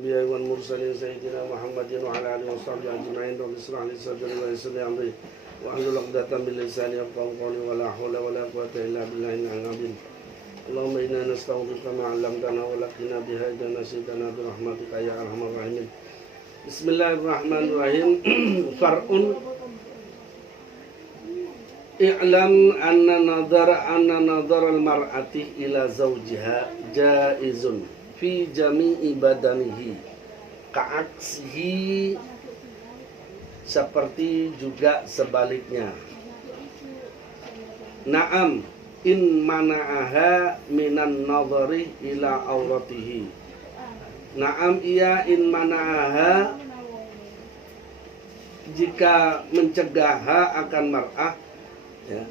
الأنبياء والمرسلين سيدنا محمد وعلى آله وصحبه أجمعين. رب اشرح لي صدري ويسر لي أمري واحلل عقدة من لساني يفقهوا قولي ولا حول ولا قوة إلا بالله العظيم. اللهم إنا نستغفرك ما علمتنا ولقنا بها إذا نسيتنا برحمتك يا أرحم الراحمين. بسم الله الرحمن الرحيم. فرع i'lam anna nadhar al-mar'ati ila zawjiha jaizun fi jami'i badanihi ka'aksihi, seperti juga sebaliknya. Na'am in mana'aha minan nadhari ila auratihi. Na'am iya in mana'aha, jika mencegahha akan mar'ah, ya.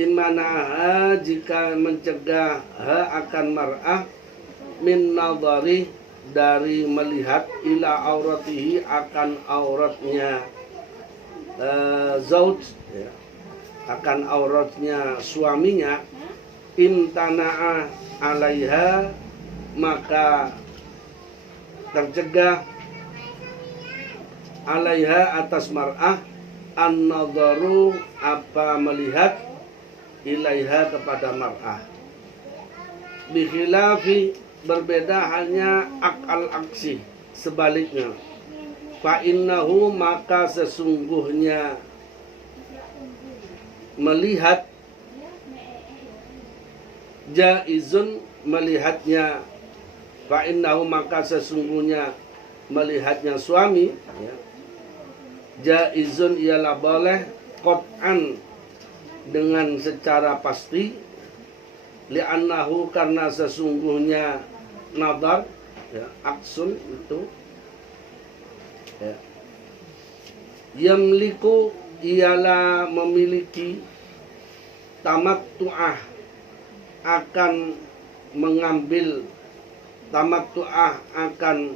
In mana'aha, jika mencegahha akan mar'ah, min nadhari, dari melihat, ila auratihi, akan auratnya zauj, ya, akan auratnya suaminya, imtana'a alaiha, maka tercegah alaiha atas mar'ah, an-nadharu, apa melihat, ilaiha kepada mar'ah. Bikhilafi, berbeda hanya akal aksi, sebaliknya. Fa innahu, maka sesungguhnya melihat, jaizun, melihatnya. Fa innahu, maka sesungguhnya melihatnya suami, ya, jaizun ialah boleh, qat'an, dengan secara pasti, li'annahu, karena sesungguhnya nadhar, ya, aksun itu, ya, yamliku, ialah memiliki, tamattu'ah, akan mengambil, tamattu'ah akan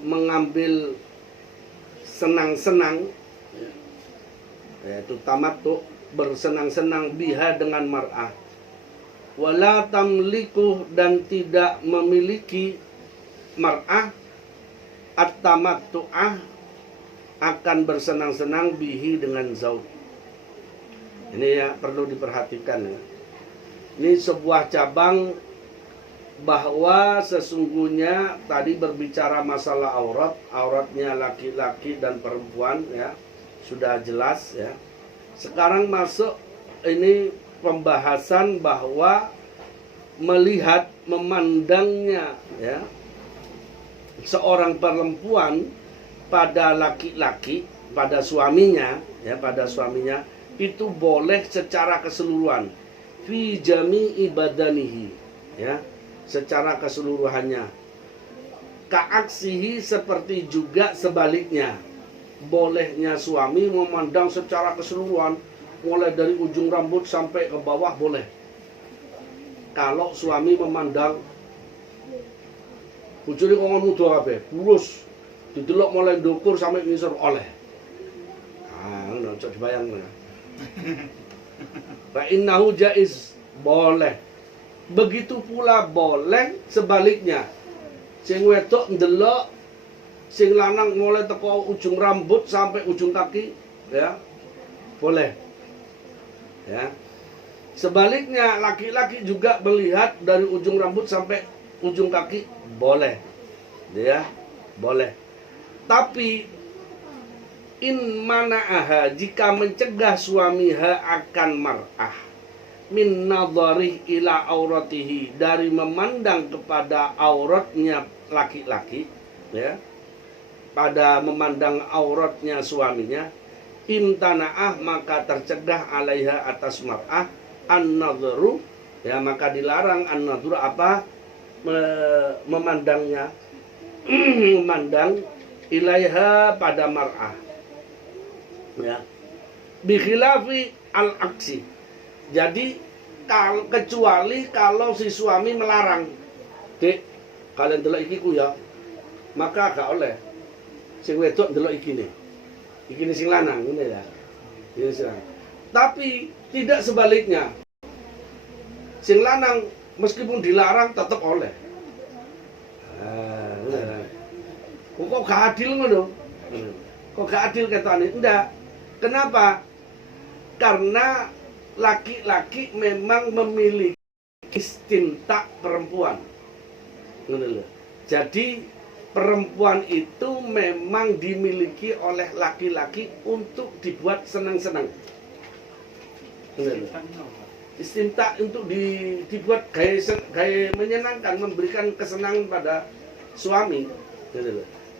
mengambil senang-senang, yaitu tamattu, bersenang-senang, biha, dengan mar'ah. Wala tamliku, dan tidak memiliki mar'ah, at-tamattu'ah, akan bersenang-senang, bihi, dengan zauj. Ini ya perlu diperhatikan, ya. Ini sebuah cabang bahwa sesungguhnya tadi berbicara masalah aurat, auratnya laki-laki dan perempuan, ya, sudah jelas, ya. Sekarang masuk ini pembahasan bahwa melihat, memandangnya, ya, seorang perempuan pada laki-laki, pada suaminya, ya, pada suaminya, itu boleh secara keseluruhan, fi jami'i badanihi, ya, secara keseluruhannya. Ka'aksihi, seperti juga sebaliknya. Bolehnya suami memandang secara keseluruhan, mulai dari ujung rambut sampai ke bawah boleh. Kalau suami memandang bojone kok ngono kabeh, lurus, didelok mulai ndukur sampai ngisor oleh. Ngono cocok dibayangno. Fa innahu jaiz, boleh. Begitu pula boleh sebaliknya. Sing wedok ndelok sing lanang mulai teko ujung rambut sampai ujung kaki, ya, boleh, ya. Sebaliknya laki-laki juga melihat dari ujung rambut sampai ujung kaki, boleh, ya, boleh. Tapi in mana'aha, jika mencegah suamiha akan mar'ah, min nadhari ila auratihi, dari memandang kepada auratnya laki-laki, ya, pada memandang auratnya suaminya, imtana'ah, maka tercegah alaiha atas mar'ah, an-nadhru, ya, maka dilarang an-nadhru, apa, memandangnya, memandang ilaiha pada mar'ah, ya, bikhilafi al-aksi. Jadi kecuali kalau si suami melarang, "Dek, kalian delok iki ku ya," maka gak oleh. Sing wedok ndelok iki nih sing lanang, ngene ya. Tapi tidak sebaliknya. Sing lanang meskipun dilarang tetap oleh. Kok gak adil ngono? Kok gak adil ketane? Enggak. Kenapa? Karena laki-laki memang memiliki istimta perempuan. Jadi perempuan itu memang dimiliki oleh laki-laki untuk dibuat senang-senang. Istimta untuk dibuat gaya menyenangkan, memberikan kesenangan pada suami.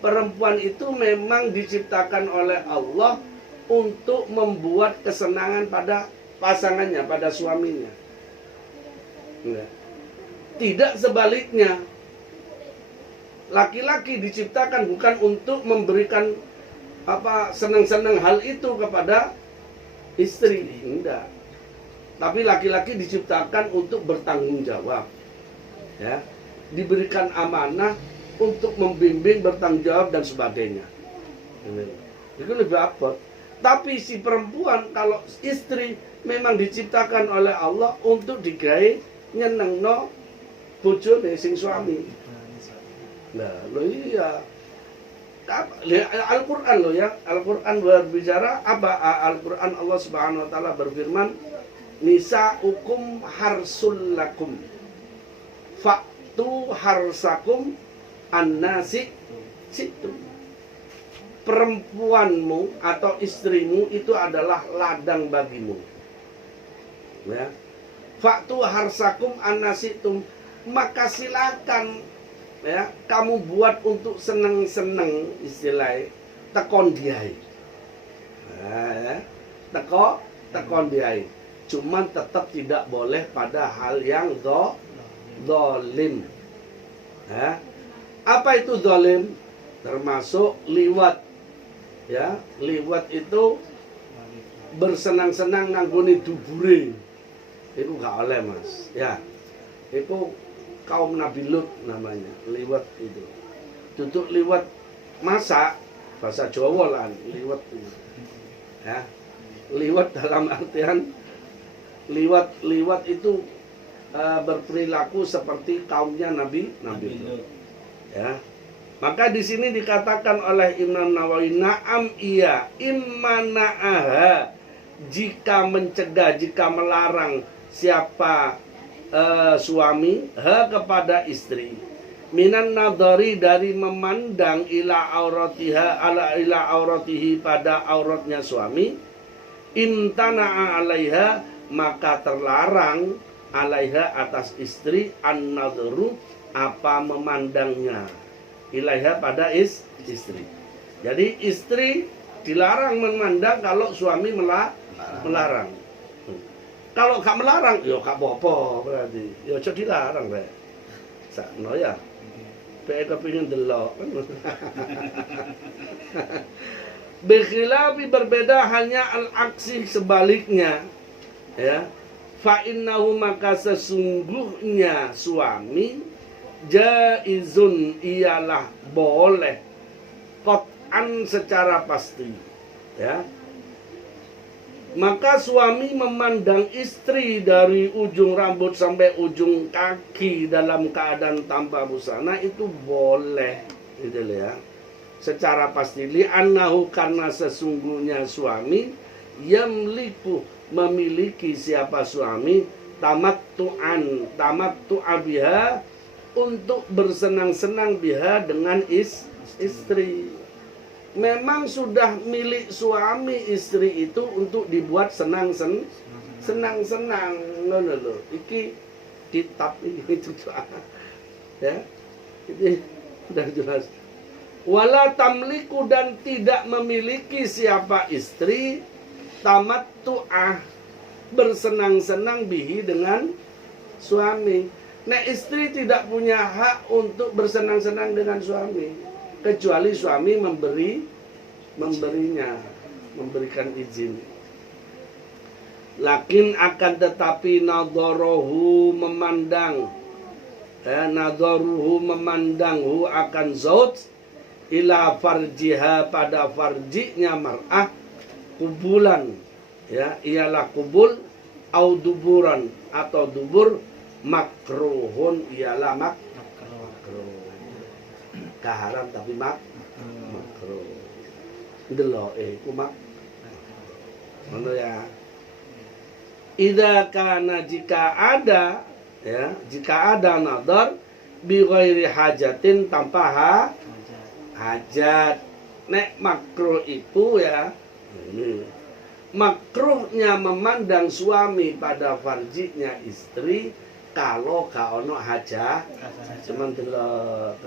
Perempuan itu memang diciptakan oleh Allah untuk membuat kesenangan pada pasangannya, pada suaminya. Tidak sebaliknya. Laki-laki diciptakan bukan untuk memberikan senang-senang hal itu kepada istri, enggak. Tapi laki-laki diciptakan untuk bertanggung jawab, ya, diberikan amanah untuk membimbing, bertanggung jawab dan sebagainya. Itu lebih abot. Tapi si perempuan, kalau istri memang diciptakan oleh Allah untuk digawe nyenengno bojone sing suami. Nah, lo iya. Al-Quran lo ya, Al-Quran berbicara apa? Al-Quran Allah Subhanahu Wa Taala berfirman, nisa'ukum harsul lakum, fa'tu harsakum annasi situ. Perempuanmu atau istrimu itu adalah ladang bagimu. Ya. Fa'tu harsakum annasitum, maka silakan, ya, kamu buat untuk seneng-seneng, istilahnya tekon diai. Nah, ya, tekon diai. Cuman tetap tidak boleh pada hal yang zalim. Ya. Apa itu zalim? Termasuk liwat. Ya, liwat itu bersenang-senang nganggone dubure. Itu gak oleh, Mas. Ya. Itu kaum Nabi Lut namanya, liwat itu. Duduk liwat masak, bahasa Jawa lah, liwat itu. Ya. Liwat dalam artian liwat itu berperilaku seperti kaumnya Nabi Lut. Ya. Maka di sini dikatakan oleh Imam Nawawi, na'am iya, immana'aha, jika mencegah, jika melarang siapa suami kepada istri, minan nadhari, dari memandang ila auratihi pada auratnya suami, imtana'a alaiha, maka terlarang alaiha atas istri an-nadhru, apa memandangnya, ilaiha pada istri. Jadi istri dilarang memandang kalau suami melarang. Kalau gak melarang, ya gak apa-apa berarti. Ya aja dilarang rek. Sakno ya. Pek kepengin delok. Bikhilafi, berbeda hanya al-aksi, sebaliknya. Ya. Fa innahu, maka sesungguhnya suami jaizun, ialah boleh, qat'an secara pasti. Ya. Maka suami memandang istri dari ujung rambut sampai ujung kaki dalam keadaan tanpa busana itu boleh, gitu ya. Secara pasti, li'annahu, karena sesungguhnya suami yamliku, memiliki siapa suami, tamattu'a biha, untuk bersenang-senang biha dengan istri. Memang sudah milik suami istri itu untuk dibuat senang-senang, ngono lho. Iki ditap ini itu. Ya. Ini sudah jelas. Wala tamliku, dan tidak memiliki siapa istri, tamattu'ah, bersenang-senang bihi, dengan suami. Nek istri tidak punya hak untuk bersenang-senang dengan suami, kecuali suami memberikan izin. Lakin akan tetapi nadharuhu, memandang, nadharuhu, memandanghu, akan zauj, ila farjiha, pada farjinya mar'ah, kubulan, ya, ialah kubul, au duburan, atau dubur, makruhun, ialah makruh. Haram tapi makruh. makruh. Ndeloke ku mak. Ngono ya. Idza kana jika ada ya, jika ada nadhar bi ghairi hajatin tanpa hajat. Nek makruh itu ya, ini makruhnya memandang suami pada farjinya istri kalau gak ono hajat, cuman delok.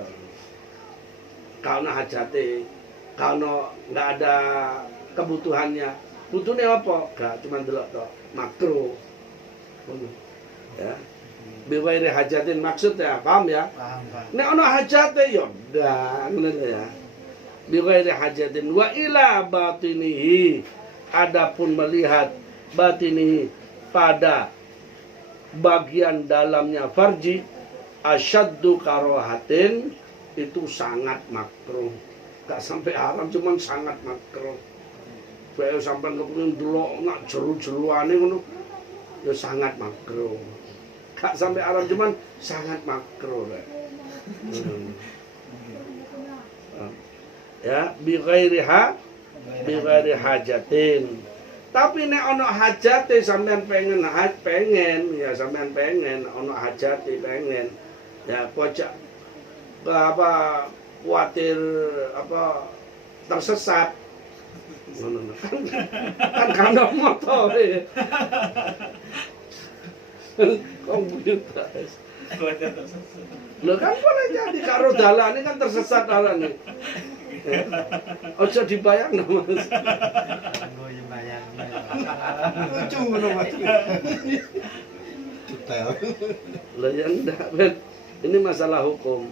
Kalau hajate, kalau nggak ada kebutuhannya, butuhnya apa? Gak cuman delok tok, makruh. Ya. Biwairi hajatin maksudnya, paham ya? Paham. Nek ono hajate ya udah, ngono ya. Biwairi hajatin wa ila batinihi, adapun melihat batinihi pada bagian dalamnya farji asyaddu karohatin, itu sangat makruh. Gak sampai haram, cuman sangat makruh. Kayak sampai kepengin delok nak jeru-jeruane ngono ya sangat makruh. Gak sampai haram, cuman sangat makruh. Ya, bi ghairi hajatin. Tapi nek ono hajate sampean pengen ya sampean pengen ono hajate pengen ya pojok apa khawatir apa tersesat ngono kan kandang motor ya. Komputer. Lho kan boleh jadi karo dalane kan tersesat dalane. Ojo dibayangno Mas. Lucu ngono Mas. Detail. Lah ya ndak, Ben. Ini masalah hukum.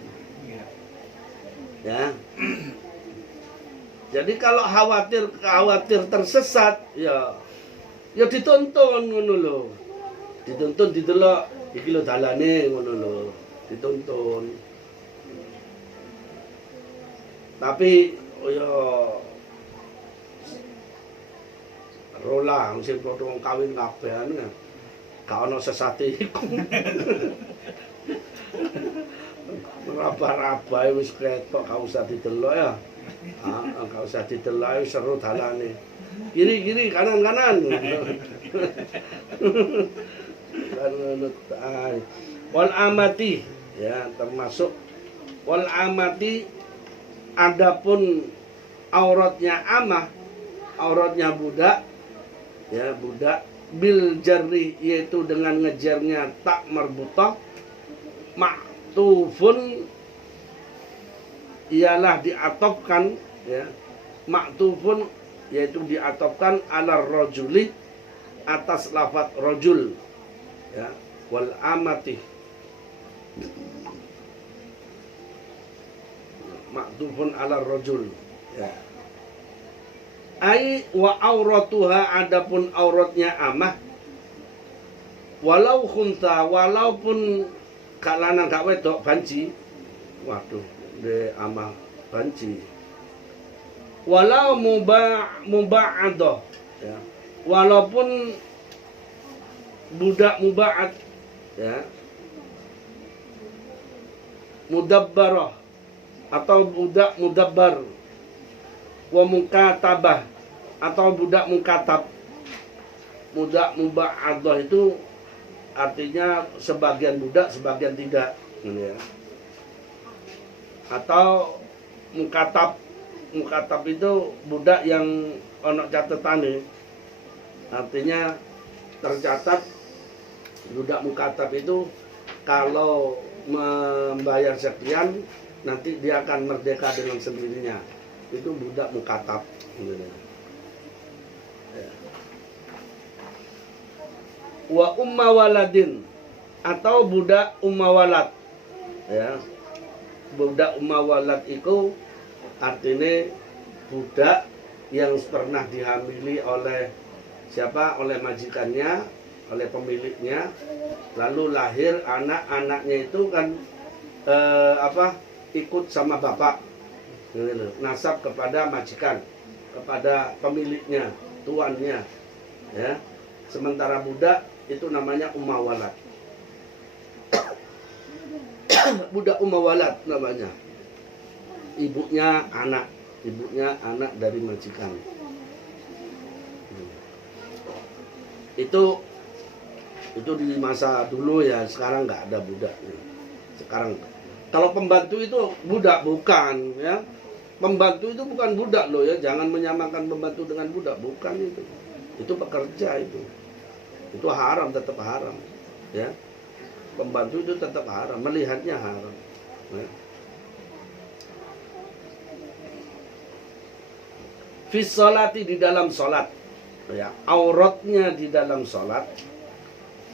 Ya. Jadi kalau khawatir tersesat ya dituntun ngono lho. Dituntun didelok iki lho dalane ngono lho. Dituntun. Tapi ya rola sing padha wong kawin kabehan gak ono sesate iku. Raba-raba wis ketok gak usah didelok ya. Gak usah didelok seru dalane. Kiri kanan. Wal amati ya termasuk wal amati, adapun auratnya amah, auratnya budak ya, budak bil jarri, yaitu dengan ngejarnya tak marbutah, maktufun ialah diatofkan ya, maktufun yaitu diatofkan ala rajuli, atas lafaz rajul ya, wal amati maktufun ala rajul ya. Ai wa auratuha, adapun auratnya amah, walau khunta, walaupun gak lanang gak wedok banci, waduh de amah banci, walau muba'adah ya, walaupun budak muba'ad ya, mudabbarah atau budak mudabbar, wa mukatabah atau budak mukatab. Budak muba'adah itu artinya sebagian budak sebagian tidak ya. Atau mukatab itu budak yang ono catetane, artinya tercatat budak mukatab itu kalau membayar sekian nanti dia akan merdeka dengan sendirinya. Itu budak mukatab. Ya. Wa umma waladin, atau budak umma walad. Ya. Budak umma walad itu artinya budak yang pernah dihamili oleh siapa? Oleh majikannya, oleh pemiliknya. Lalu lahir anak-anaknya itu kan ikut sama bapak, nasab kepada majikan, kepada pemiliknya, tuannya ya. Sementara budak itu namanya ummah walad. Budak ummah walad namanya. ibunya anak dari majikan. Itu di masa dulu ya, sekarang nggak ada budak. Sekarang kalau pembantu itu budak bukan ya. Pembantu itu bukan budak loh ya, jangan menyamakan pembantu dengan budak, bukan itu. Itu pekerja itu. Itu haram, tetap haram ya. Pembantu itu tetap haram, melihatnya haram ya. Fis sholati, di dalam sholat ya, auratnya di dalam sholat.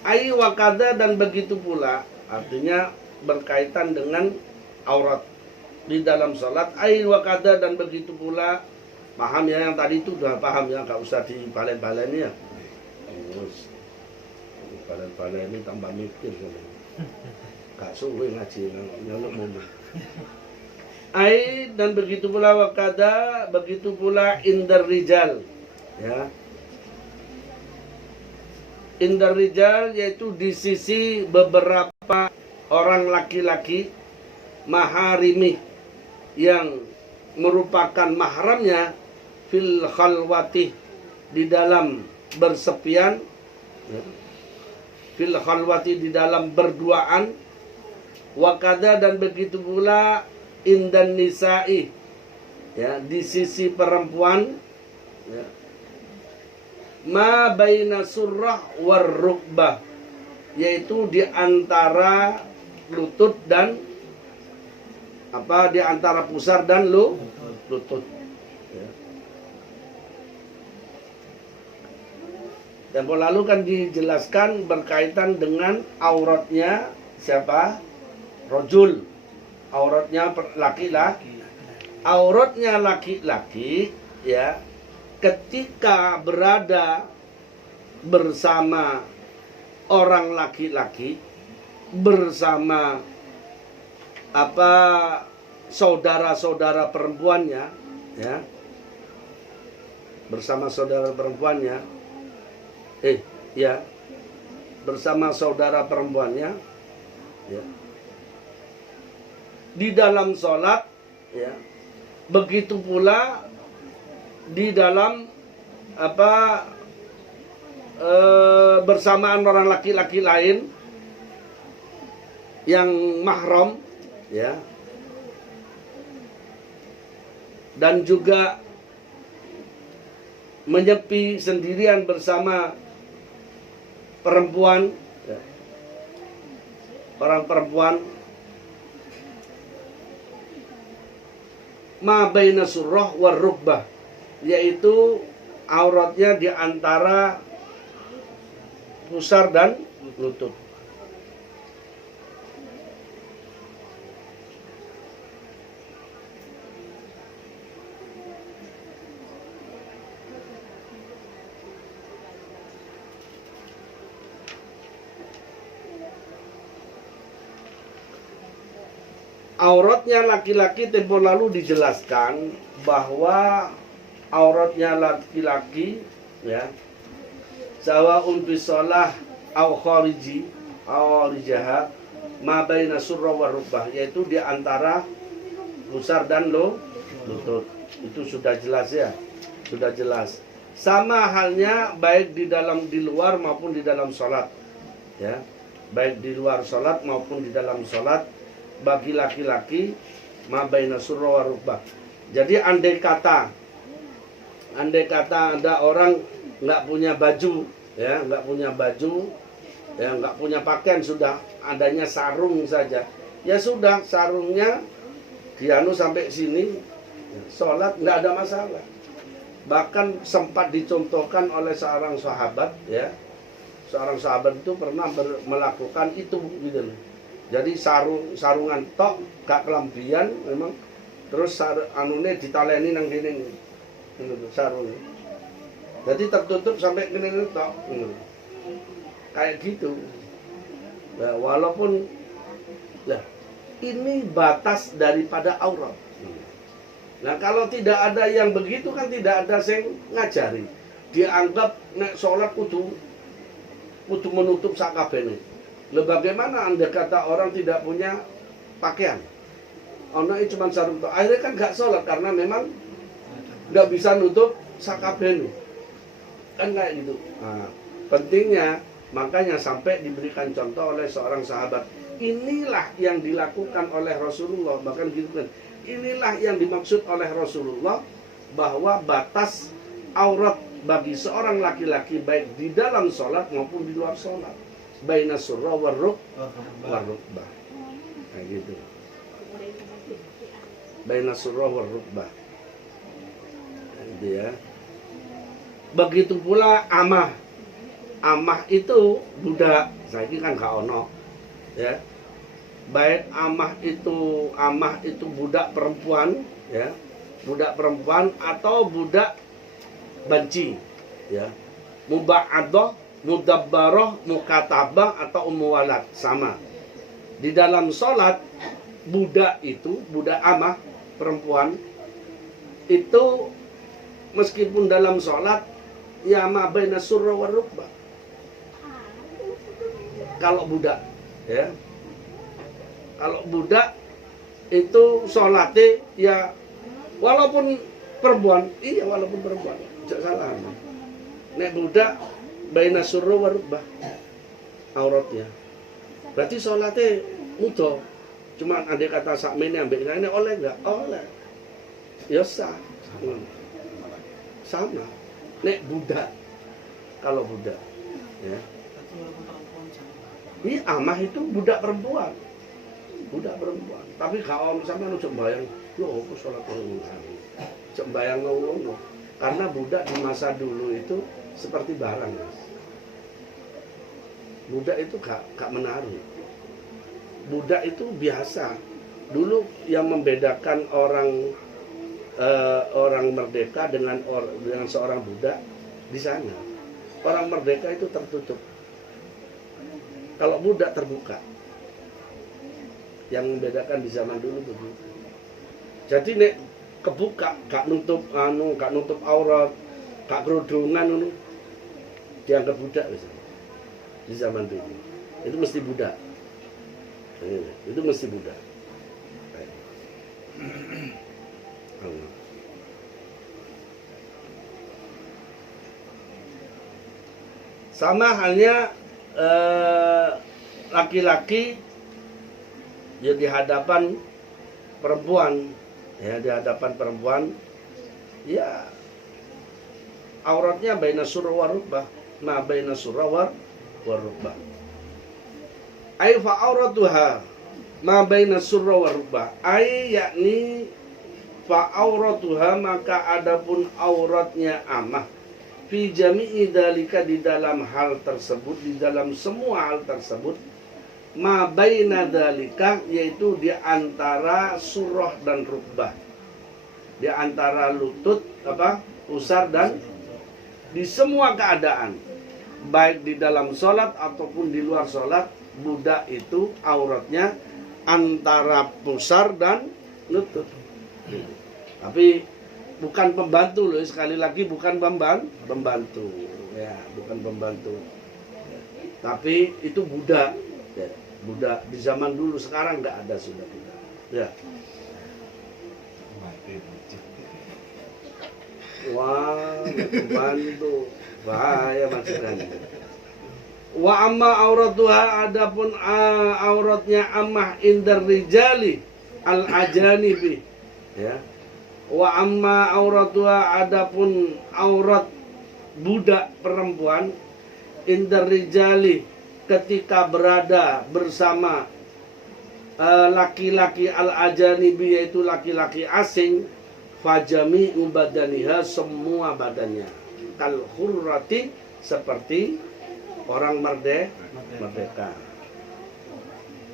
Ai wakada, dan begitu pula, artinya berkaitan dengan aurat di dalam sholat. Ai wakada, dan begitu pula, paham ya, yang tadi itu udah paham ya, nggak usah dibalen-balen ya. Balen-balen ini tambah mikir gak suwe ngaji nyolok momen. Ai, dan begitu pula wakada, begitu pula indar rijal ya. Indar rijal yaitu di sisi beberapa orang laki-laki, maharimi yang merupakan mahramnya, fil khalwati, di dalam bersepian ya. Fil khalwati, di dalam berduaan. Wakada, dan begitu pula indan nisa'i ya, di sisi perempuan ya. Ma baina surrah war rukbah, yaitu di antara lutut dan di antara pusar dan lutut ya. Tempo lalu kan dijelaskan berkaitan dengan auratnya siapa? Rojul. Auratnya laki-laki. Auratnya laki-laki ya, ketika berada bersama orang laki-laki, bersama saudara-saudara perempuannya ya, bersama saudara perempuannya bersama saudara perempuannya ya, di dalam sholat ya, begitu pula di dalam bersamaan orang laki-laki lain yang mahram ya, dan juga menyepi sendirian bersama perempuan ya, orang perempuan. Ma baina surrah war rukbah, yaitu auratnya di antara pusar dan lutut. Auratnya laki-laki tempo lalu dijelaskan bahwa auratnya laki-laki ya, sawa'un fi shalah au khariji au lijaha ma baina surra wa rukbah, yaitu di antara pusar dan lutut. Itu sudah jelas ya, sudah jelas. Sama halnya baik di luar maupun di dalam sholat ya, baik di luar sholat maupun di dalam sholat bagi laki-laki, ma baina surra wa rukbah. Jadi andai kata ada orang nggak punya baju ya, nggak punya pakaian, sudah adanya sarung saja ya, sudah sarungnya dianu sampai sini, sholat nggak ada masalah. Bahkan sempat dicontohkan oleh seorang sahabat ya, seorang sahabat itu pernah melakukan itu gitu loh. Jadi sarungan tok gak kelambian memang, terus anune ditaleni nang kene sarung. Jadi tertutup sampai kene tok. Kayak gitu. Nah, walaupun ini batas daripada aurat. Nah, kalau tidak ada yang begitu kan tidak ada yang ngajari. Dianggap nek sholat kudu menutup sakabene. Bagaimana Anda kata orang tidak punya pakaian? ono cuma sarung tok. Akhirnya kan gak sholat karena memang nggak bisa nutup sakabene. Kan kayak gitu. Nah, pentingnya makanya sampai diberikan contoh oleh seorang sahabat. Inilah yang dilakukan oleh Rasulullah, bahkan gitu kan. Inilah yang dimaksud oleh Rasulullah bahwa batas aurat bagi seorang laki-laki baik di dalam sholat maupun di luar sholat. Baina surra warrukbah. Kayak gitu. Baina surra warrukbah. Gitu ya. Begitu pula amah. Amah itu budak. Saiki kan gak ono. Ya. Baik amah itu budak perempuan, ya. Budak perempuan atau budak banci, ya. Muba'adah, mudabbarah, mukatabah atau umuwalat sama. Di dalam sholat budak amah perempuan itu meskipun dalam sholat ya ma baina surra wa rukbah. Kalau budak, ya. Kalau budak itu sholatnya ya walaupun perempuan, iya walaupun perempuan, jangan salah. Nek budak baina surra wa rukbah auratnya. Berarti sholatnya mudah. Cuma ada kata sakmene ambek ini oleh enggak? Oleh. Ya sah. Sama. Nek budak. Kalau budak, ya. Ini amah itu budak perempuan. Budak perempuan. Tapi kalau misalnya lu sembayang, yo aku sholat ngono. Sembayang ngono. Karena budak di masa dulu itu seperti barang, Mas. Budak itu gak menaruh. Budak itu biasa. Dulu yang membedakan orang merdeka dengan seorang budak di sana. Orang merdeka itu tertutup. Kalau budak terbuka. Yang membedakan di zaman dulu begitu. Jadi nek kebuka, gak nutup aurat, gak kerudungan dianggap budak misalnya. Di zaman dulu. Itu mesti budak. Itu mesti budak. Sama halnya laki-laki ya di hadapan perempuan, ya di hadapan perempuan, ya auratnya baina surra wa rukbah, ma baina surra wa rukbah. Ai fa auratuha ma baina surra wa rukbah. Ai yakni fa auratuha maka adapun auratnya amah fi jami'i dalika di dalam hal tersebut, di dalam semua hal tersebut, ma baina dalika yaitu di antara surah dan rukbah, di antara lutut pusar dan di semua keadaan, baik di dalam sholat ataupun di luar sholat, budak itu auratnya antara pusar dan lutut. Tapi bukan pembantu loh, sekali lagi bukan pembantu, ya bukan pembantu. Tapi itu budak. Budak di zaman dulu, sekarang nggak ada sudah tidak. Ya. Wah, bantu bahaya maksudnya. Wa amma auratuha adapun auratnya amah indar rijali al ajanibi, ya. Wa amma auratuha adapun aurat budak perempuan indar rijali ketika berada bersama laki-laki al-ajanibi yaitu laki-laki asing, fajami badaniha semua badannya kal hurrati seperti orang merdeka.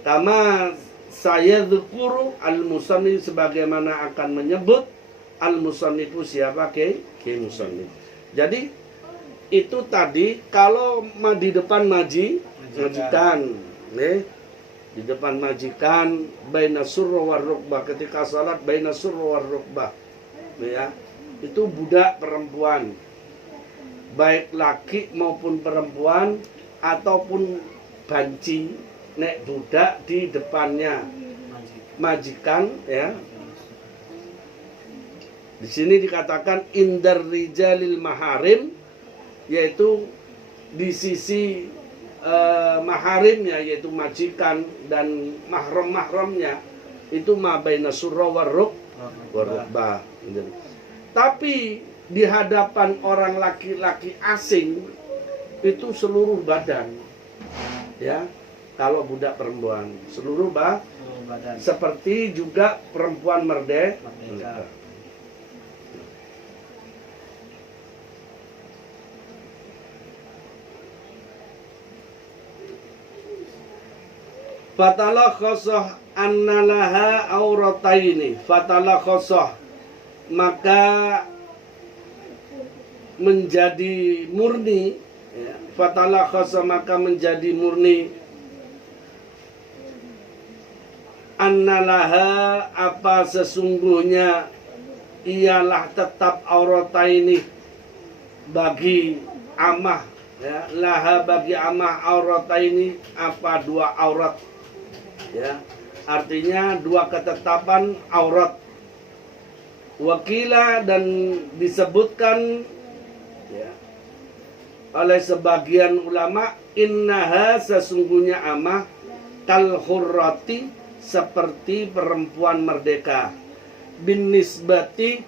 Kama saya dzukuru al-musannif sebagaimana akan menyebut al-musannifu siapa ke musannif. Jadi itu tadi kalau di depan majikan, di depan majikan baina surra war rukbah, ketika salat baina surra war rukbah, ya itu budak perempuan, baik laki maupun perempuan ataupun banci, nek budak di depannya majikan, ya. Di sini dikatakan indar rijalil maharim, yaitu di sisi maharimnya, yaitu majikan dan mahram-mahramnya, itu ma baina surra warukbah. Tapi di hadapan orang laki-laki asing itu seluruh badan, ya. Kalau budak perempuan seluruh badan. seperti juga perempuan merdeka. Fatala khosoh annalaha aurataini. Fatala khosoh, maka menjadi murni, ya. Fatala khosoh, maka menjadi murni, annalaha, apa sesungguhnya ialah tetap aurataini bagi amah, ya. Laha bagi amah aurataini, apa dua aurat, ya, artinya dua ketetapan aurat. Wakila, dan disebutkan, ya, oleh sebagian ulama, innaha, sesungguhnya amah, kal hurrati, seperti perempuan merdeka, bin nisbati,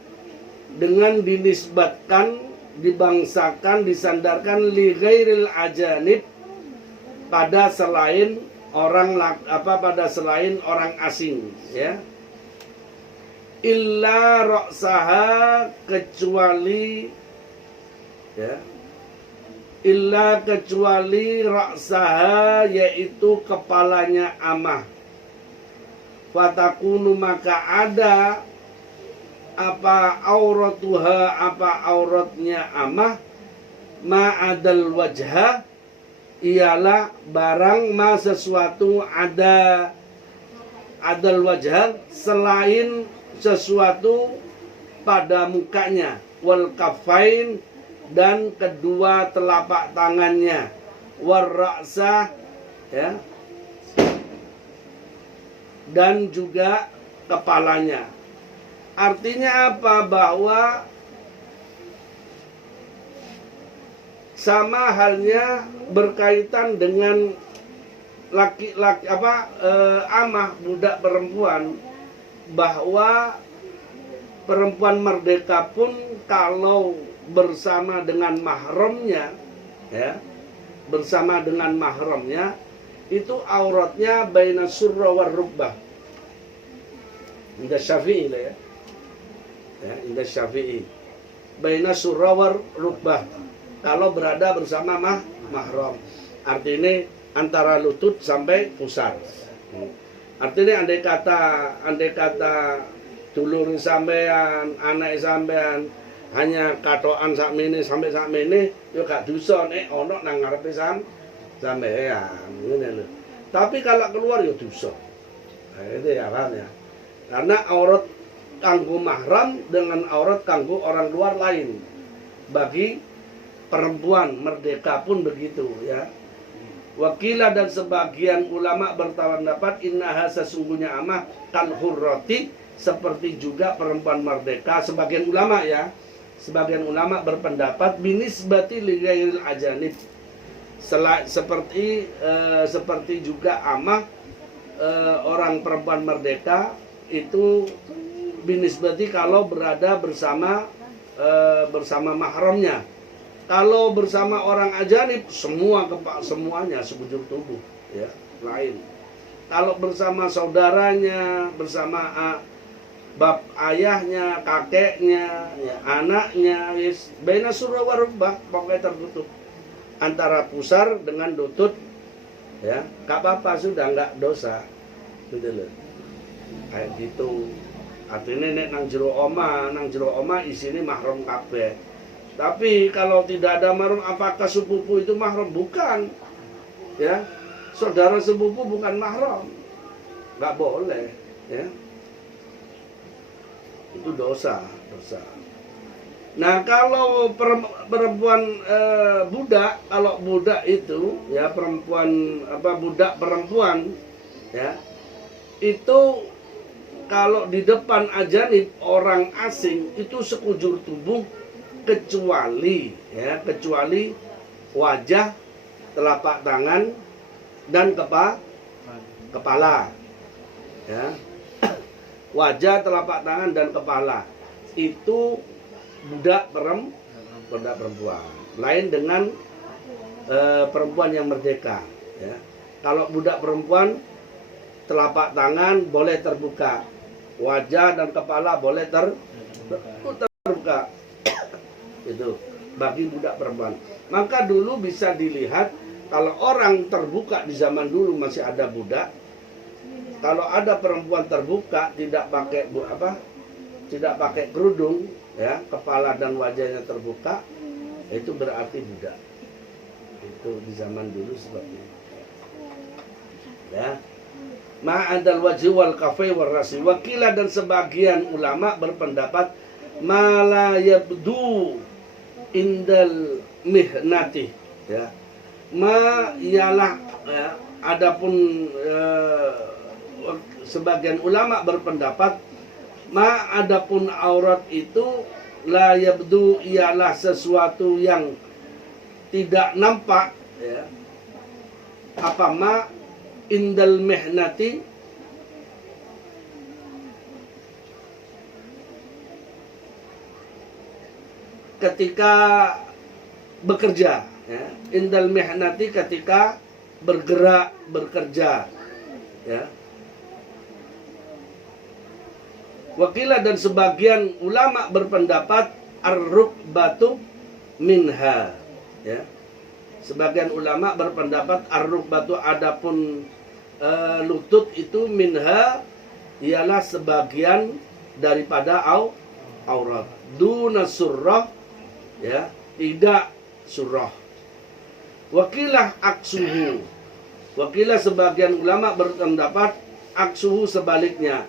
dengan dinisbatkan, dibangsakan, disandarkan, li ghairil ajanib, pada selain pada selain orang asing, ya. Illa ra'saha, kecuali, ya, illa kecuali ra'saha, yaitu kepalanya amah. Fatakunu, maka ada apa auratuha, apa auratnya amah, ma'adal wajha, ialah barang ma sesuatu ada adal wajah, selain sesuatu pada mukanya, wal kafain, dan kedua telapak tangannya, war ra'sah, ya, dan juga kepalanya. Artinya apa? Bahwa sama halnya berkaitan dengan laki-laki amah, budak perempuan, bahwa perempuan merdeka pun kalau bersama dengan mahramnya, ya, bersama dengan mahramnya, itu auratnya baina surra war rukbah. Indah Syafi'i lah, ya. Ya, indah Syafi'i. Baina surra war rukbah. Kalau berada bersama mahram, artinya antara lutut sampai pusar. Artinya andai kata dulur sampean, anak sampean hanya katoan sakmene sampai sakmene, yo gak dosa nek ana nang ngarepe sampean, ngene lho. Tapi kalau keluar yo dosa. Nah, itu ya kan, ya. Karena aurat kanggo mahram dengan aurat kanggo orang luar lain. Bagi perempuan merdeka pun begitu, ya. Wakilah, dan sebagian ulama berpendapat innaha, sesungguhnya amah, kal hurrati, seperti juga perempuan merdeka. Sebagian ulama, ya, sebagian ulama berpendapat binisbati li ghairil ajanib, seperti juga amah, orang perempuan merdeka itu binisbati kalau berada bersama mahramnya. Kalau bersama orang ajanib, semuanya sebujur tubuh, ya, lain. Kalau bersama saudaranya, bersama bab ayahnya, kakeknya, ya, anaknya, yes, baina surra wa rukbah, pokoknya tertutup antara pusar dengan lutut, ya, gak apa-apa, sudah nggak dosa, gitu loh. Kayak gitu. Artinya nek nang jero oma isine mahram kabeh. Tapi kalau tidak ada mahram, apakah sepupu itu mahram? Bukan, ya. Saudara sepupu bukan mahram, nggak boleh, ya. Itu dosa. Nah, kalau perempuan budak, kalau budak itu, ya, budak perempuan, ya, itu kalau di depan ajanib orang asing itu sekujur tubuh kecuali wajah, telapak tangan dan kepala. Ya. Wajah, telapak tangan dan kepala itu budak perempuan. Lain dengan perempuan yang merdeka. Ya. Kalau budak perempuan, telapak tangan boleh terbuka, wajah dan kepala boleh terbuka. Itu bagi budak perempuan. Maka dulu bisa dilihat kalau orang terbuka di zaman dulu masih ada budak. Kalau ada perempuan terbuka tidak pakai kerudung, ya, kepala dan wajahnya terbuka, itu berarti budak. Itu di zaman dulu seperti itu. Ya. Ma'adal wajhi wal kafai wal rasi. Wakilah dan sebagian ulama berpendapat mala yabdu indal mihnati, ya. Ma ialah, ya, adapun sebagian ulama berpendapat adapun aurat itu la yabdu ialah sesuatu yang tidak nampak, ya. Apa indal mihnati ketika bekerja, ya. Indal mihnati ketika bergerak bekerja, ya. Wakilah dan sebagian ulama berpendapat ar-rukbatu minha, ya. Sebagian ulama berpendapat ar-rukbatu adapun lutut itu minha ialah sebagian daripada aurat. Duna surrah, ya, tidak surrah. Wakilah aksuhu. Wakilah sebagian ulama berpendapat aksuhu sebaliknya.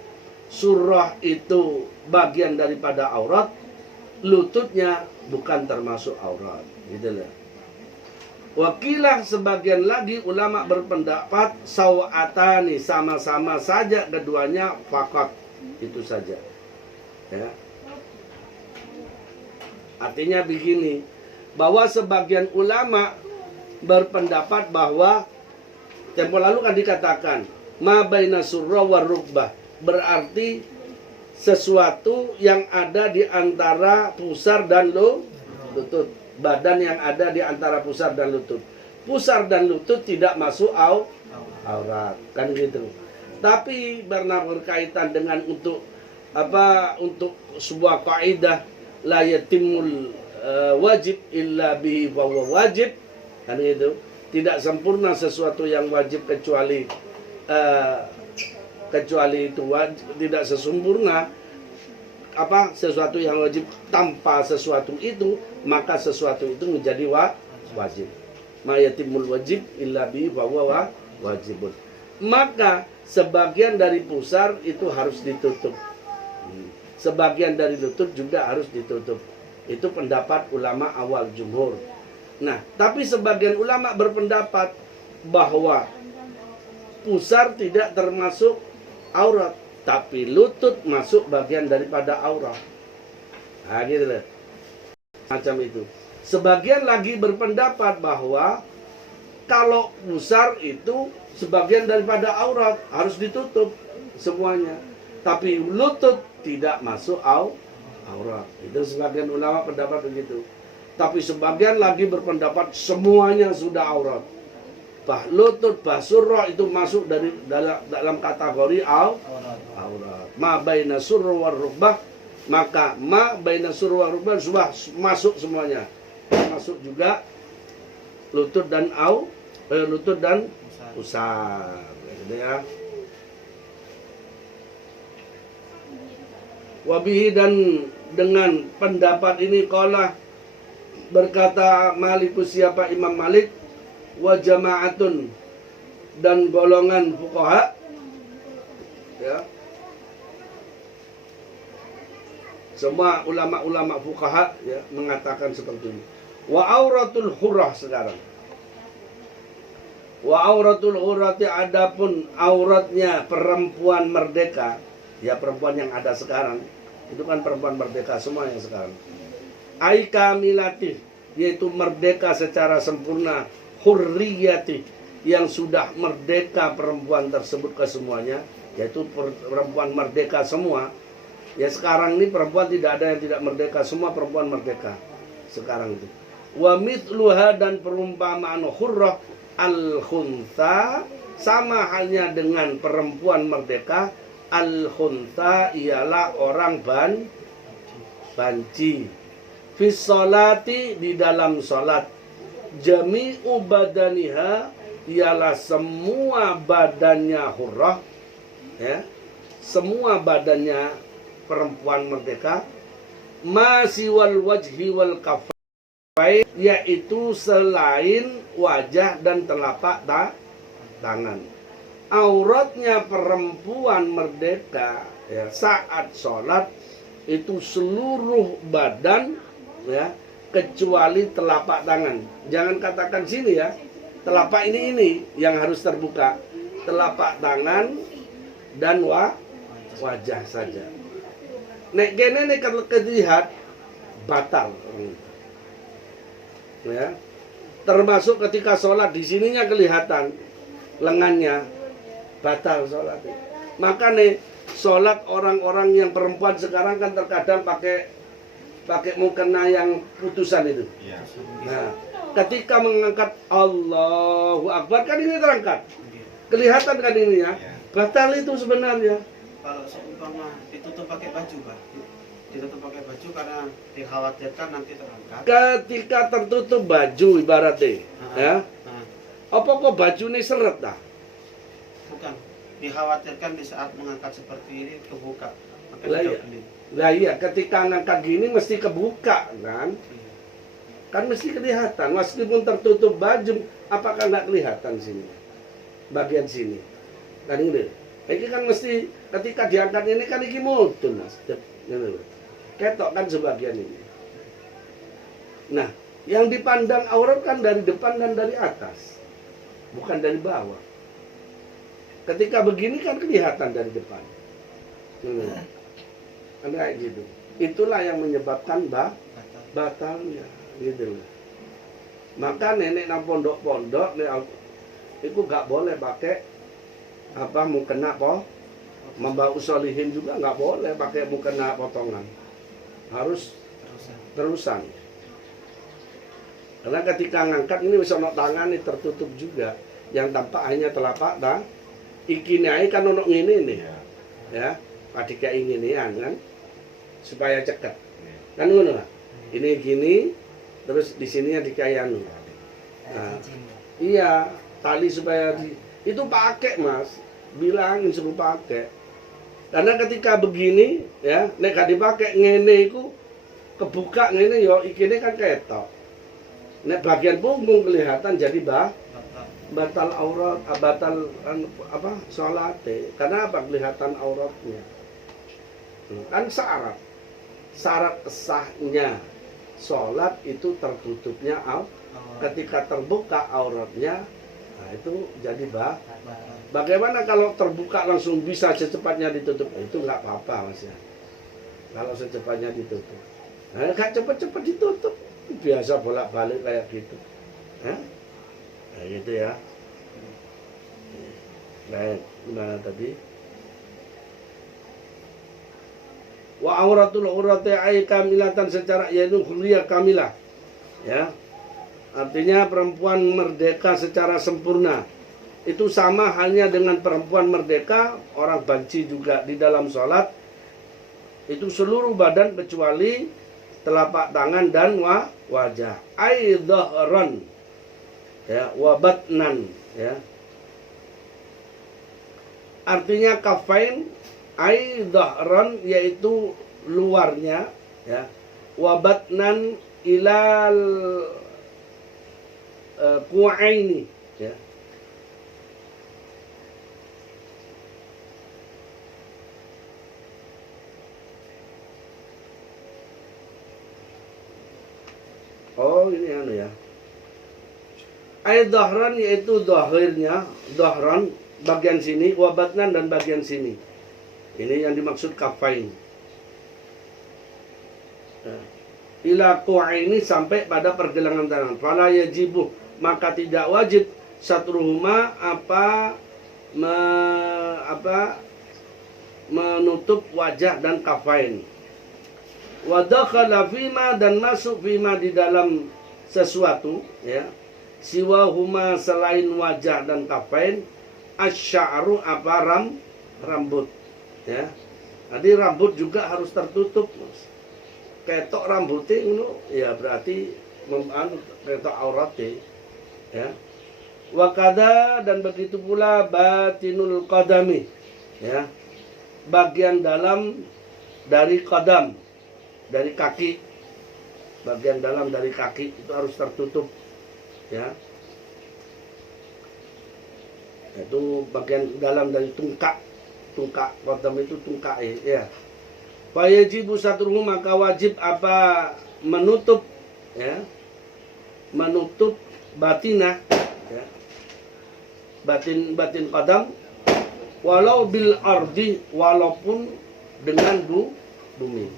Surrah itu bagian daripada aurat, lututnya bukan termasuk aurat. Gitu lah. Wakilah sebagian lagi ulama berpendapat sawatani, sama-sama saja keduanya, fakat itu saja. Ya. Artinya begini, bahwa sebagian ulama berpendapat bahwa tempo lalu kan dikatakan ma baina surra war rukbah, berarti sesuatu yang ada di antara pusar dan lutut. Badan yang ada di antara pusar dan lutut. Pusar dan lutut tidak masuk aurat, kan gitu. Tapi karena berkaitan dengan untuk sebuah kaidah la yatimul wajib illa bihi wa wajib, kan gitu. Tidak sempurna sesuatu yang wajib kecuali itu wajib, tidak sesempurna sesuatu yang wajib tanpa sesuatu itu, maka sesuatu itu menjadi wajib. Ma yatimul wajib illa bi wa wajibun. Maka sebagian dari pusar itu harus ditutup. Sebagian dari lutut juga harus ditutup. Itu pendapat ulama awal jumhur. Nah, tapi sebagian ulama berpendapat bahwa pusar tidak termasuk aurat, tapi lutut masuk bagian daripada aurat. Nah, gitu loh. Macam itu. Sebagian lagi berpendapat bahwa kalau pusar itu sebagian daripada aurat, harus ditutup semuanya. Tapi lutut tidak masuk aurat. Itu sebagian ulama pendapat begitu. Tapi sebagian lagi berpendapat semuanya sudah aurat. Lutut, surrah itu masuk dalam kategori aurat. Ma baina surra war rukbah, maka ma baina surra war rukbah sudah masuk semuanya. Masuk juga lutut dan pusar. Gitu ya. Wabihi, dan dengan pendapat ini qala berkata Malikus, siapa Imam Malik, wa jama'atun, dan golongan fuqaha, ya, semua ulama-ulama fuqaha, ya, mengatakan seperti ini. Wa auratul hurrah, sekarang wa auratul hurrati, adapun auratnya perempuan merdeka, Ya perempuan yang ada sekarang itu kan perempuan merdeka semua yang sekarang. Ai kamilati, yaitu merdeka secara sempurna, hurriyati, yang sudah merdeka perempuan tersebut ke semuanya, yaitu perempuan merdeka semua. Ya sekarang ini perempuan tidak ada yang tidak merdeka, semua perempuan merdeka sekarang itu. Wa mithluha, dan perumpamaan hurrah al-khuntha, sama halnya dengan perempuan merdeka. Al-khuntha ialah orang banci. Fis sholati, di dalam salat. Jami'u badaniha, ialah semua badannya hurrah, ya, semua badannya perempuan merdeka. Masih wal wajhi wal kafain, yaitu selain wajah dan telapak tangan. Auratnya perempuan merdeka, ya, saat sholat itu seluruh badan, ya, kecuali telapak tangan. Jangan katakan sini ya, telapak ini yang harus terbuka. Telapak tangan dan wajah saja. Nek gene nek kelihat batal. Ya. Termasuk ketika sholat, di sininya kelihatan lengannya, batal sholat. Maka nih sholat orang-orang yang perempuan sekarang kan terkadang pakai mukena yang putusan itu. Nah, ketika mengangkat Allahu Akbar kan ini terangkat, kelihatan kan ini ya, batal itu sebenarnya. Kalau seumpama ditutup pakai baju, Pak, ditutup pakai baju karena dikhawatirkan nanti terangkat. Ketika tertutup baju ibaratnya, ya, apa kok baju ini seret dah? Bukan, dikhawatirkan di saat mengangkat seperti ini kebuka. Lah iya, ketika ngangkat gini mesti kebuka kan? Kan mesti kelihatan, meskipun tertutup baju, apakah nggak kelihatan sini? Bagian sini. Kan ini. Ini kan mesti ketika diangkat ini kan ini mudun, Mas. Ketok kan sebagian ini. Nah, yang dipandang aurat kan dari depan dan dari atas, bukan dari bawah. Ketika begini kan kelihatan dari depan. Kan kayak gitu. Itulah yang menyebabkan batalnya, gitu. Maka nenek nang pondok-pondok itu nggak boleh pakai mukena membau solihin juga nggak boleh pakai mukena potongan, harus terusan. Karena ketika ngangkat ini bisa tangan ini tertutup juga, yang tampak hanya telapak ikine kan ono ngene nih, ya, pada kayak inginian kan, supaya cekat, kan ngono lah. Ini gini, terus di sininya dikayanu. Nah, iya, tali supaya itu pakai, Mas, bilangin suruh pakai. Karena ketika begini, ya, nek gak dipakai ngene iku kebuka ngene yo ikine kan ketok. Nek bagian punggung kelihatan jadi batal aurat, batal salate. Karena apa? Kelihatan auratnya. Kan syarat sahnya sholat itu tertutupnya ketika terbuka auratnya, nah itu jadi bagaimana kalau terbuka langsung bisa secepatnya ditutup? Itu nggak apa-apa, Mas ya. Kalau secepatnya ditutup, nah, nggak cepet-cepet ditutup, biasa bolak-balik kayak gitu. Nah gitu ya. Baik, gimana tadi? Wa auratul urati ay kamilatan, secara yaitu hurriyah kamilah. Ya. Artinya perempuan merdeka secara sempurna. Itu sama halnya dengan perempuan merdeka, orang banci juga di dalam sholat. Itu seluruh badan kecuali telapak tangan dan wajah. Ay dhahran, ya, wa batnan, ya. Artinya kafain ai dhahran, yaitu luarnya, ya, wa batnan ilal ku'aini, ya. Oh ini ya. Ai dhahran yaitu dhahirnya, dhahran bagian sini, wa batnan dan bagian sini. Ini yang dimaksud kafain. Nah, ila ini sampai pada pergelangan tangan. Fala yajibu, maka tidak wajib satruhuma menutup wajah dan kafain. Wa dakhala fima, dan masuk fima di dalam sesuatu, ya. Siwahuma, selain wajah dan kafain, asy'aru rambut, ya. Jadi rambut juga harus tertutup, Mas. Ketok rambutnya ngono, ya berarti ketok auratnya, ya. Wakada, dan begitu pula batinul qadami, ya. Bagian dalam dari qadam, dari kaki. Bagian dalam dari kaki itu harus tertutup, ya. Itu bagian dalam dari tungkak qadam itu tungkak, ya. Fayajibu satruhu, maka wajib menutup, ya. Menutup batinah, ya. Batin qadam, walau bil ardi, walaupun dengan bumi,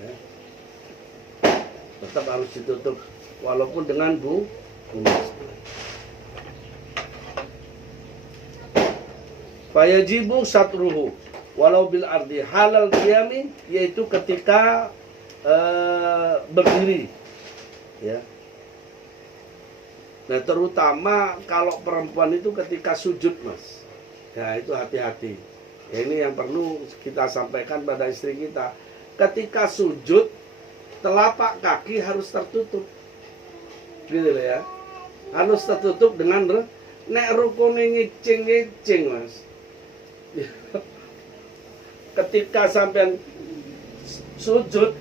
ya. Tetap harus ditutup walaupun dengan bumi. Fayajibu satruhu walau bil ardi halal qiyami, yaitu ketika berdiri, ya. Nah, terutama kalau perempuan itu ketika sujud, Mas. Ya, itu hati-hati. Ya, ini yang perlu kita sampaikan pada istri kita. Ketika sujud, telapak kaki harus tertutup. Gitu ya. Harus tertutup dengan nek rukune ngicing, Mas. Ketika sampean sujud,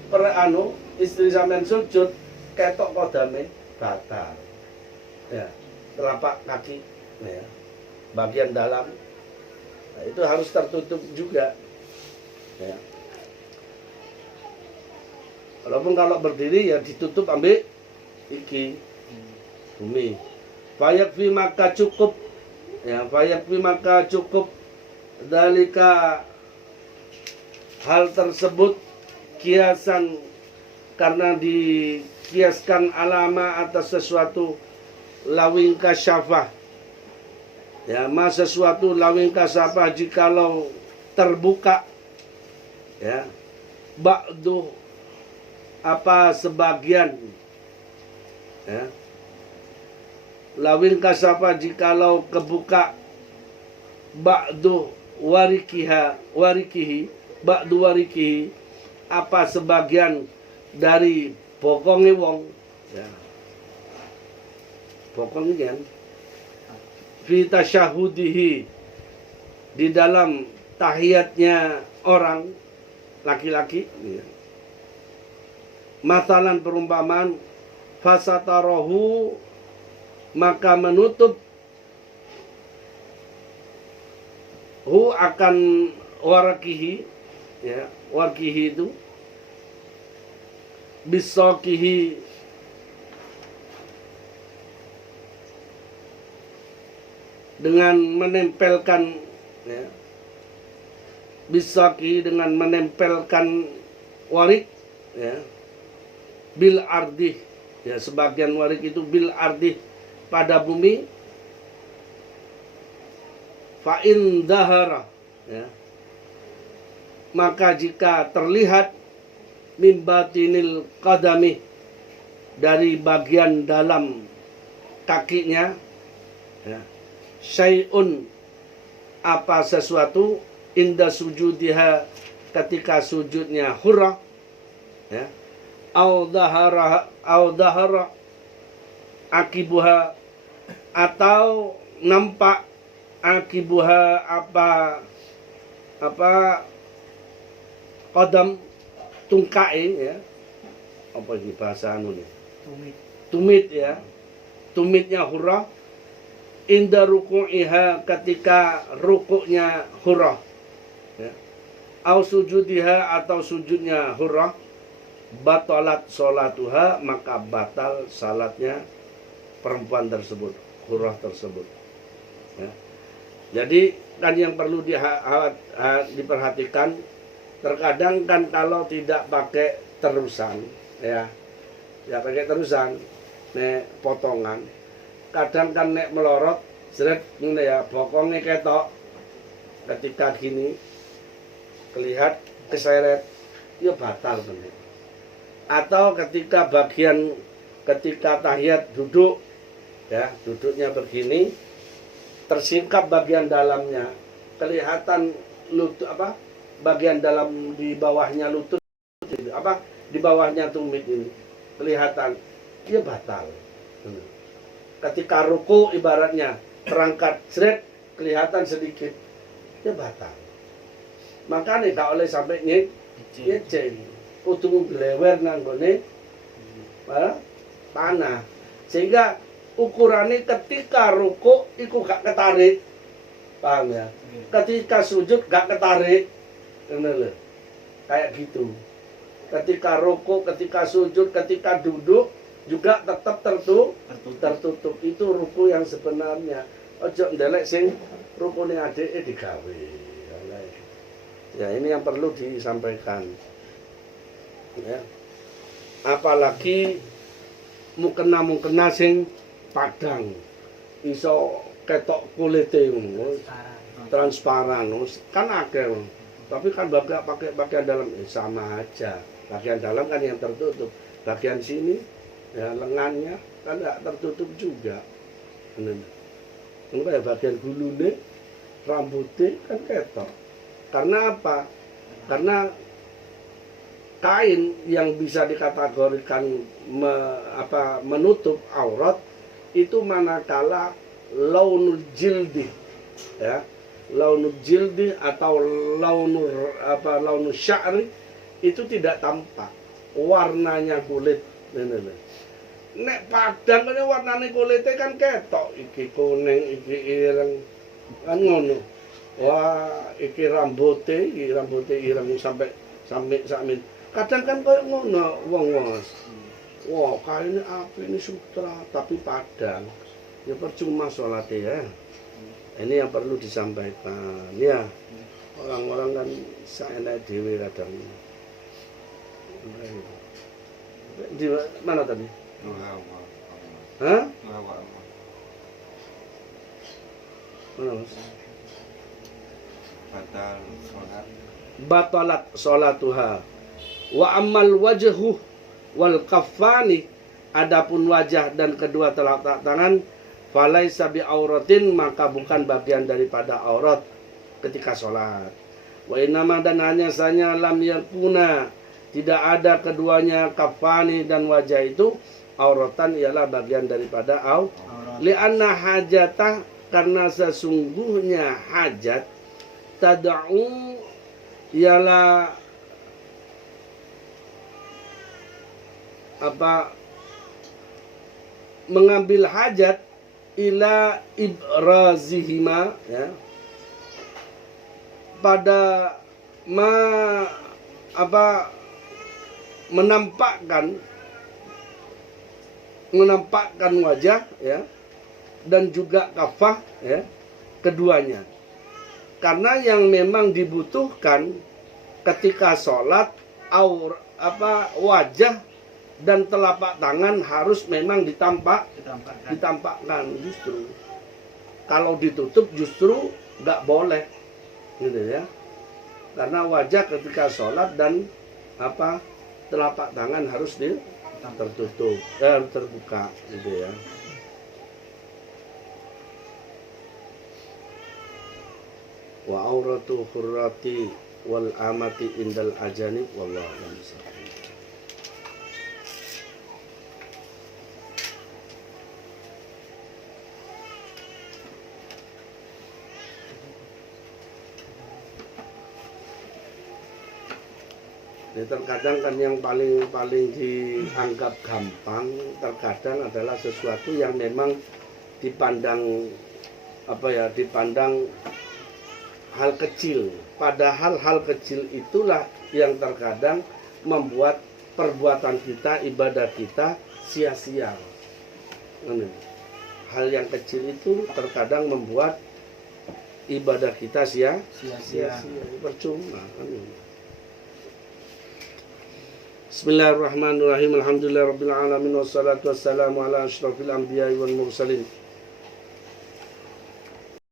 istri sampean sujud, ketok kodame batal. Ya, telapak kaki, ya, bagian dalam, nah, itu harus tertutup juga, ya. Walaupun kalau berdiri ya ditutup ambil bumi. Fayakfi, maka cukup, ya, fayakfi maka cukup dalika, hal tersebut, kiasan, karena dikiaskan alama atas sesuatu lawing kasyafah, ya, sesuatu lawing kasyafah jikalau terbuka, ya, ba'du sebagian, ya, lawing kasyafah jikalau kebuka, ba'du warikihi sebagian dari bokonge wong, ya. Pokoknya fi tasyahudihi, di dalam tahiyatnya orang laki-laki, ya. Masalan, perumpamaan, fasatarohu, maka menutup akan warakihi, ya, warakihi itu bisakihi, dengan menempelkan, ya, bisaki, dengan menempelkan warik, ya, bil ardi, ya, sebagian warik itu bil ardi, pada bumi. Fa in dahara, ya, maka jika terlihat mimbatinil qadami, dari bagian dalam kakinya, ya, syai'un sesuatu, inda sujudiha, ketika sujudnya hurrah, ya, au dahara akibuha, atau nampak akibuha qadam tungkai, ya, apa ini bahasa nih, tumit, ya, tumitnya hurrah, inda ruku'iha, ketika rukuknya hurrah, ya, au sujudiha, atau sujudnya hurrah, batalat sholatuha, maka batal salatnya perempuan tersebut, hurrah tersebut, ya. Jadi kan yang perlu diperhatikan, terkadang kan kalau tidak pakai terusan ya pakai terusan potongan, kadang kan nek melorot seret ngene ya bokongnya ketok, ketika gini kelihat keseret ya batal bener. Atau ketika tahiyat duduk ya, duduknya begini tersingkap bagian dalamnya, kelihatan lutut bagian dalam di bawahnya lutut di bawahnya tumit ini kelihatan, dia batal. Ketika ruku ibaratnya terangkat seret kelihatan sedikit, dia batal. Makanya tak oleh sampai nyeceng kudu nglewer nanggone tanah, sehingga ukurannya ketika ruku iku gak ketarik, paham ya? Ketika sujud gak ketarik, kayak gitu. Ketika ruku, ketika sujud, ketika duduk juga tetap tertutup. Itu ruku yang sebenarnya. Ojo ndelek sing rukune adike digawe. Ya, ini yang perlu disampaikan. Ya. Apalagi mukena sing padang, iso ketok kulite transparan, kan akeh. Tapi kan pakai bagian dalam sama aja. Bagian dalam kan yang tertutup, bagian sini ya lengannya kan nggak tertutup juga. Enggak ya, bagian gulune, rambutnya kan ketok. Karena apa? Karena kain yang bisa dikategorikan menutup aurat itu manakala launul jildi, ya, launul jildi atau launul sya'ri itu tidak tampak warnanya kulit. Nek padang kan warnanya kulitnya kan ketok, iki kuning, iki ireng, kan ngono. Wah, iki rambutnya ireng sampai sakmin. Kadang kan koyo ngono wong. Wah, kaine api ini sutra tapi padang. Ya percuma sholatnya ya. Ini yang perlu disampaikan. Ya, orang-orang kan saenak dhewe kadang. Di mana tadi? Hah? Mana, Mas? Batalat sholatuha. Wa ammal wajhu wal kaffani, adapun wajah dan kedua telapak tangan, falaisa bi auratin, maka bukan bagian daripada aurat ketika sholat. Wa inama, dan hanya saja lam yakuna, tidak ada keduanya kafani dan wajah itu auratan, ialah bagian daripada aurat. Lianna hajatah, karena sesungguhnya hajat tad'u ialah mengambil hajat ila ibrazihima, ya, pada menampakkan wajah, ya, dan juga kafah, ya, keduanya. Karena yang memang dibutuhkan ketika sholat wajah dan telapak tangan harus memang ditampakkan. Justru kalau ditutup justru nggak boleh, gitu ya. Karena wajah ketika sholat dan telapak tangan harus tertutup, terbuka, gitu ya. Wa auratu hurrati wal amati indal ajanib wallahu a'lam. Terkadang kan yang paling dianggap gampang terkadang adalah sesuatu yang memang dipandang hal kecil. Padahal hal kecil itulah yang terkadang membuat perbuatan kita, ibadah kita sia-sia. Hal yang kecil itu terkadang membuat ibadah kita sia-sia. Percuma kan. Bismillahirrahmanirrahim. Alhamdulillahirabbil alamin wassalatu wassalamu ala asyrafil anbiya'i wal mursalin